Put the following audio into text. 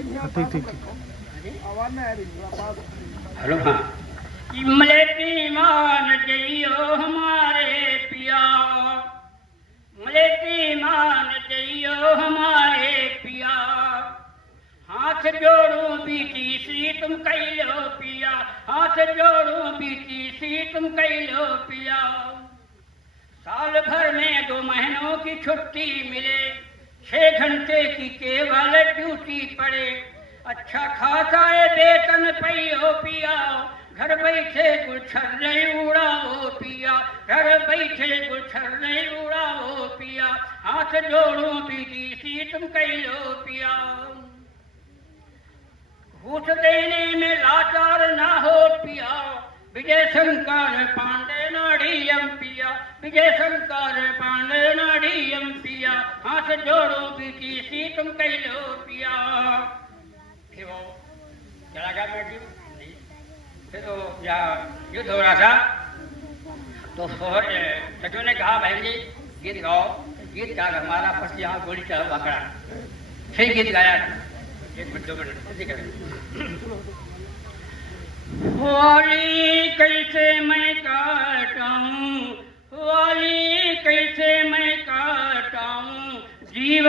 ठीक ठीक ठीक। हेलो हाँ। मलेती मान जइयो हमारे पिया, मलेती मान जइयो हमारे पिया, हाथ जोड़ूं बीती श्री तुम कह लो पिया, हाथ जोड़ूं बीती श्री तुम कह लो पिया। साल भर में 2 महीनों की छुट्टी मिले, 6 घंटे की केवल ड्यूटी पड़े, अच्छा खासा है वेतन पइयो पिया, घर बैठे गुच्छर नहीं उड़ाओ पिया, घर बैठे गुच्छर नहीं उड़ाओ पिया, हाथ जोड़ो बीती सी तुम कह लो पिया। घूस देने में लाचार ना हो पिया, विजय शंकर पांडे नाड़ीयम पिया, विजय शंकर पांडे नाड़ीयम पिया, हाथ जोड़ो बीती सी तुम कह लो पिया। फिर वो चला गया मैडम, फिर तो युद्ध हो रहा था, तो सचू ने कहा बहन जी गीत गाओ, गीत गा हमारा फर्स्ट यहाँ गोली चला पकड़ा, फिर गीत गाया 1 मिनट 2 मिनट होली कैसे मैं काटाऊं, होली कैसे मैं काटाऊं जीवन